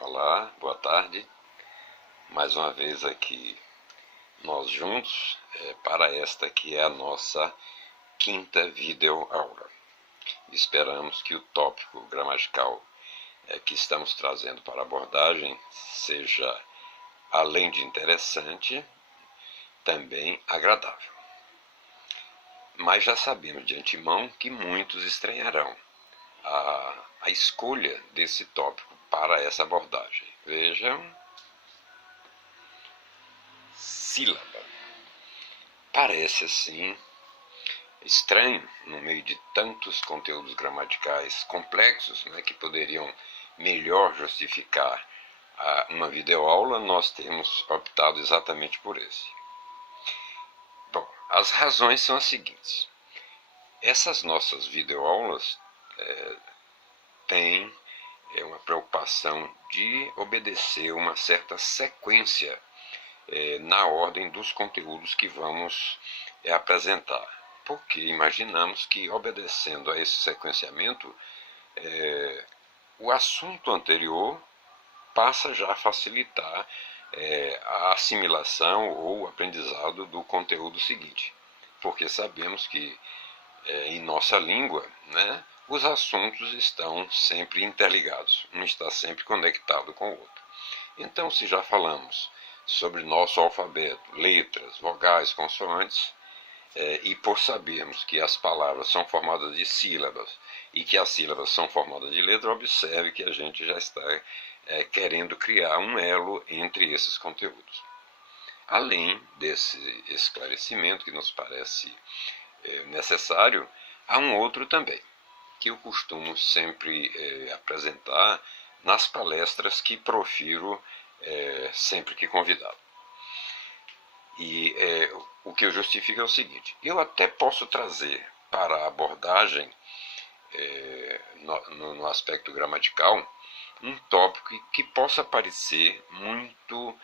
Olá, boa tarde. Mais uma vez aqui nós juntos para esta que é a nossa quinta videoaula. Esperamos que o tópico gramatical que estamos trazendo para a abordagem seja, além de interessante, também agradável. Mas já sabemos de antemão que muitos estranharão a escolha desse tópico para essa abordagem. Vejam, sílaba. Parece assim estranho no meio de tantos conteúdos gramaticais complexos, que poderiam melhor justificar uma videoaula. Nós temos optado exatamente por esse. Bom, as razões são as seguintes. Essas nossas videoaulas têm uma preocupação de obedecer uma certa sequência na ordem dos conteúdos que vamos apresentar, porque imaginamos que, obedecendo a esse sequenciamento, o assunto anterior passa já a facilitar a assimilação ou o aprendizado do conteúdo seguinte, porque sabemos que em nossa língua, os assuntos estão sempre interligados, um está sempre conectado com o outro. Então, se já falamos sobre nosso alfabeto, letras, vogais, consoantes, e por sabermos que as palavras são formadas de sílabas e que as sílabas são formadas de letras, observe que a gente já está querendo criar um elo entre esses conteúdos. Além desse esclarecimento que nos parece necessário, há um outro também, que eu costumo sempre apresentar nas palestras que profiro sempre que convidado. E o que eu justifico é o seguinte: eu até posso trazer para a abordagem no aspecto gramatical um tópico que possa parecer muito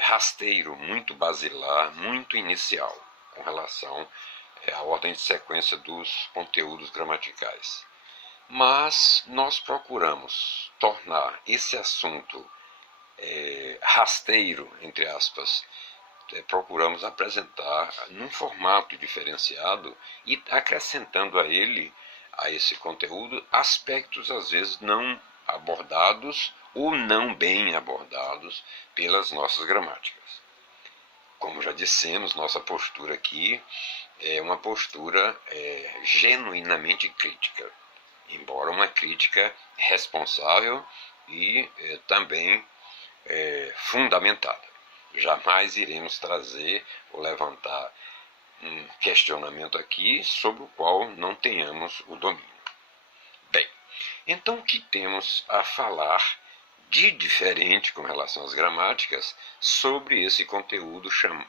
rasteiro, muito basilar, muito inicial com relação à ordem de sequência dos conteúdos gramaticais. Mas nós procuramos tornar esse assunto rasteiro, entre aspas, procuramos apresentar num formato diferenciado e acrescentando a esse conteúdo, aspectos às vezes não abordados ou não bem abordados pelas nossas gramáticas. Como já dissemos, nossa postura aqui é uma postura genuinamente crítica, embora uma crítica responsável e também fundamentada. Jamais iremos trazer ou levantar um questionamento aqui sobre o qual não tenhamos o domínio. Bem, então o que temos a falar de diferente com relação às gramáticas sobre esse conteúdo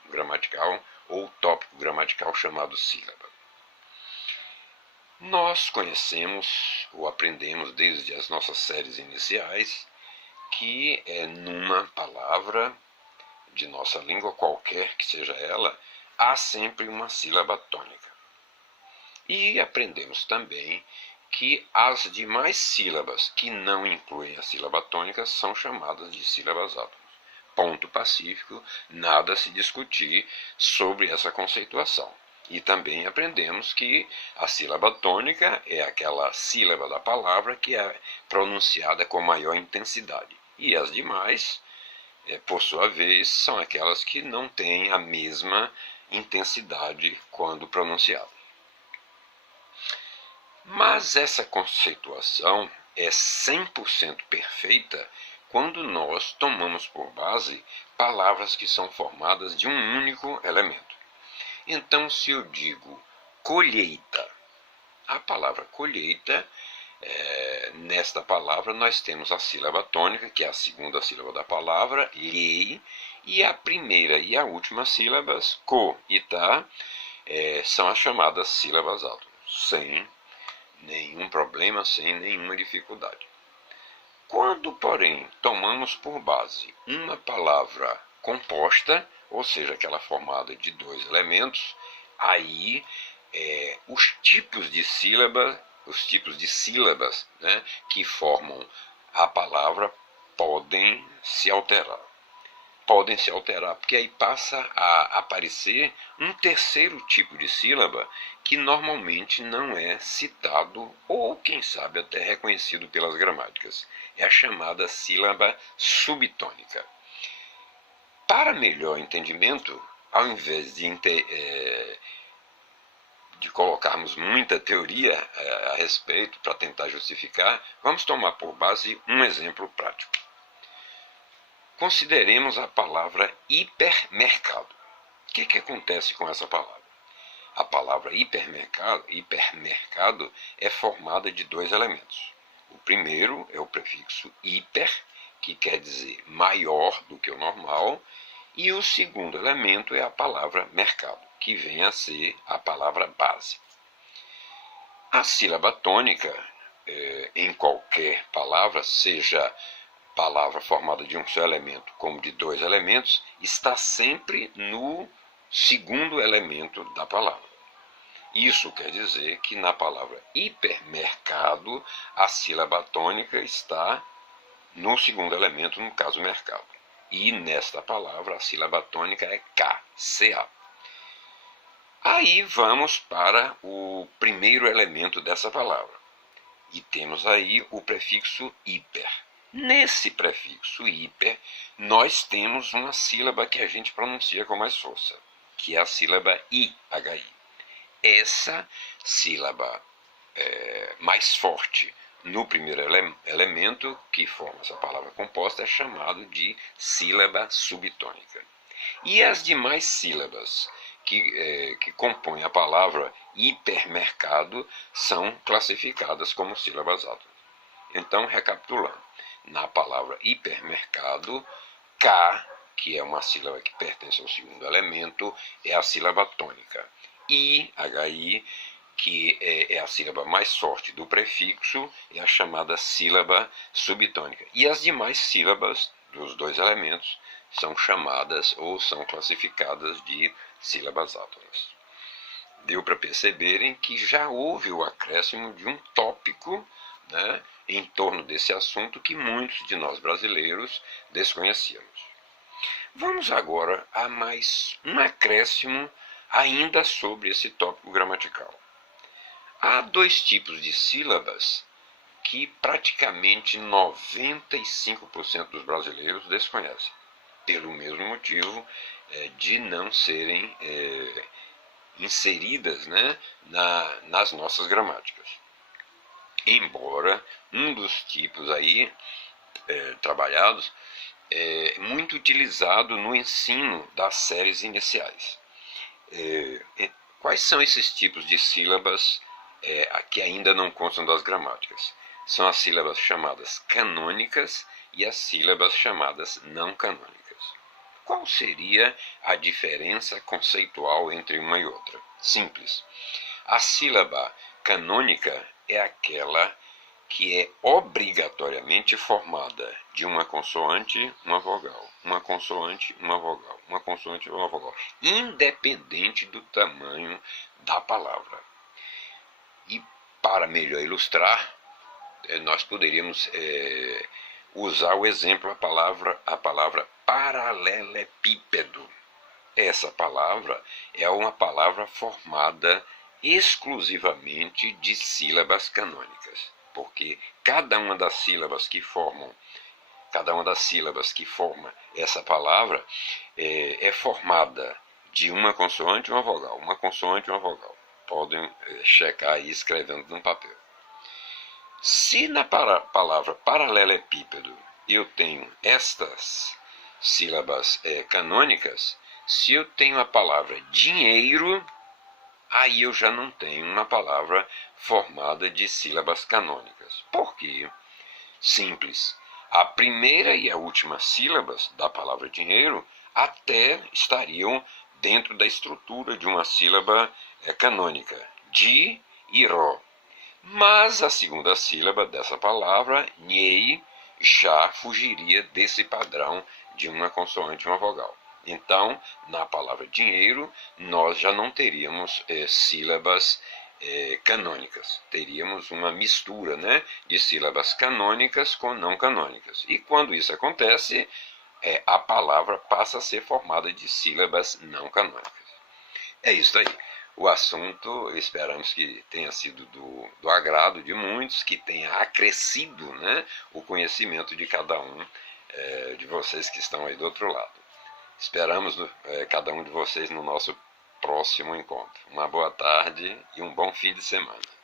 gramatical ou tópico gramatical chamado sílaba? Nós conhecemos ou aprendemos desde as nossas séries iniciais que numa palavra de nossa língua, qualquer que seja ela, há sempre uma sílaba tônica. E aprendemos também que as demais sílabas que não incluem a sílaba tônica são chamadas de sílabas átonas. Ponto pacífico, nada a se discutir sobre essa conceituação. E também aprendemos que a sílaba tônica é aquela sílaba da palavra que é pronunciada com maior intensidade. E as demais, por sua vez, são aquelas que não têm a mesma intensidade quando pronunciadas. Mas essa conceituação é 100% perfeita quando nós tomamos por base palavras que são formadas de um único elemento. Então, se eu digo colheita, a palavra colheita, nesta palavra nós temos a sílaba tônica, que é a segunda sílaba da palavra, lhei, e a primeira e a última sílabas, co e tá, são as chamadas sílabas átonas, sem nenhum problema, sem nenhuma dificuldade. Quando, porém, tomamos por base uma palavra composta, ou seja, aquela formada de dois elementos, aí os tipos de sílabas que formam a palavra podem se alterar. Podem se alterar, porque aí passa a aparecer um terceiro tipo de sílaba que normalmente não é citado ou, quem sabe, até reconhecido pelas gramáticas. É a chamada sílaba subtônica. Para melhor entendimento, ao invés de colocarmos muita teoria a respeito para tentar justificar, vamos tomar por base um exemplo prático. Consideremos a palavra hipermercado. O que acontece com essa palavra? A palavra hipermercado é formada de dois elementos. O primeiro é o prefixo hiper, que quer dizer maior do que o normal, e o segundo elemento é a palavra mercado, que vem a ser a palavra base. A sílaba tônica, em qualquer palavra, seja palavra formada de um só elemento como de dois elementos, está sempre no segundo elemento da palavra. Isso quer dizer que na palavra hipermercado, a sílaba tônica está no segundo elemento, no caso mercado. E nesta palavra a sílaba tônica é K, CA. Aí vamos para o primeiro elemento dessa palavra. E temos aí o prefixo hiper. Nesse prefixo hiper, nós temos uma sílaba que a gente pronuncia com mais força, que é a sílaba IHI. Essa sílaba mais forte no primeiro elemento, que forma essa palavra composta, é chamado de sílaba subtônica. E as demais sílabas que compõem a palavra hipermercado são classificadas como sílabas átonas. Então, recapitulando. Na palavra hipermercado, K, que é uma sílaba que pertence ao segundo elemento, é a sílaba tônica. IHI, que é a sílaba mais forte do prefixo, é a chamada sílaba subtônica. E as demais sílabas dos dois elementos são chamadas ou são classificadas de sílabas átonas. Deu para perceberem que já houve o acréscimo de um tópico, né, em torno desse assunto que muitos de nós brasileiros desconhecíamos. Vamos agora a mais um acréscimo ainda sobre esse tópico gramatical. Há dois tipos de sílabas que praticamente 95% dos brasileiros desconhecem, pelo mesmo motivo de não serem inseridas, né, nas nossas gramáticas. Embora um dos tipos aí trabalhados é muito utilizado no ensino das séries iniciais. Quais são esses tipos de sílabas que ainda não constam das gramáticas? São as sílabas chamadas canônicas e as sílabas chamadas não canônicas. Qual seria a diferença conceitual entre uma e outra? Simples. A sílaba canônica é aquela que é obrigatoriamente formada de uma consoante, uma vogal, uma consoante, uma vogal, uma consoante, uma vogal, independente do tamanho da palavra. E para melhor ilustrar, nós poderíamos usar o exemplo, a palavra paralelepípedo. Essa palavra é uma palavra formada exclusivamente de sílabas canônicas, porque cada uma das sílabas que forma essa palavra é formada de uma consoante e uma vogal, uma consoante e uma vogal. Podem checar aí escrevendo no papel. Se na palavra paralelepípedo eu tenho estas sílabas canônicas, se eu tenho a palavra dinheiro, aí eu já não tenho uma palavra formada de sílabas canônicas. Por quê? Simples. A primeira e a última sílabas da palavra dinheiro até estariam dentro da estrutura de uma sílaba canônica, di e ro. Mas a segunda sílaba dessa palavra, nhei, já fugiria desse padrão de uma consoante e uma vogal. Então, na palavra dinheiro, nós já não teríamos sílabas canônicas. Teríamos uma mistura, né, de sílabas canônicas com não canônicas. E quando isso acontece, a palavra passa a ser formada de sílabas não canônicas. É isso aí. O assunto, esperamos que tenha sido do agrado de muitos, que tenha acrescido, né, o conhecimento de cada um de vocês que estão aí do outro lado. Esperamos cada um de vocês no nosso próximo encontro. Uma boa tarde e um bom fim de semana.